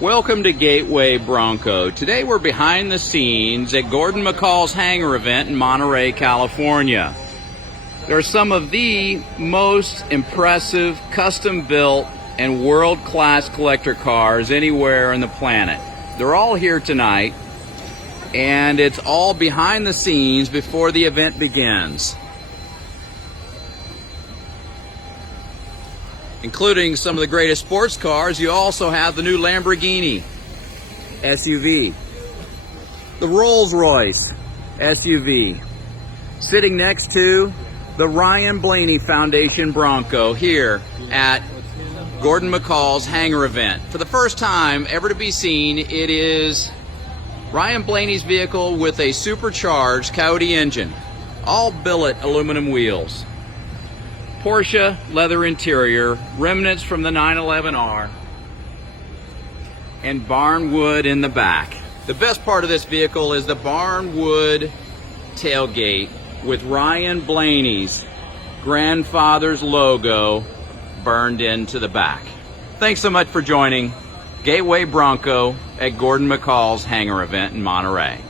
Welcome to Gateway Bronco. Today we're behind the scenes at Gordon McCall's hangar event in Monterey, California. There are some of the most impressive, custom-built, and world-class collector cars anywhere on the planet. They're all here tonight, and it's all behind the scenes before the event begins, including some of the greatest sports cars. You also have the new Lamborghini SUV, the Rolls-Royce SUV, sitting next to the Ryan Blaney Foundation Bronco here at Gordon McCall's hangar event. For the first time ever to be seen, it is Ryan Blaney's vehicle with a supercharged Coyote engine, all billet aluminum wheels, Porsche leather interior, remnants from the 911R, and barn wood in the back. The best part of this vehicle is the barn wood tailgate with Ryan Blaney's grandfather's logo burned into the back. Thanks so much for joining Gateway Bronco at Gordon McCall's hangar event in Monterey.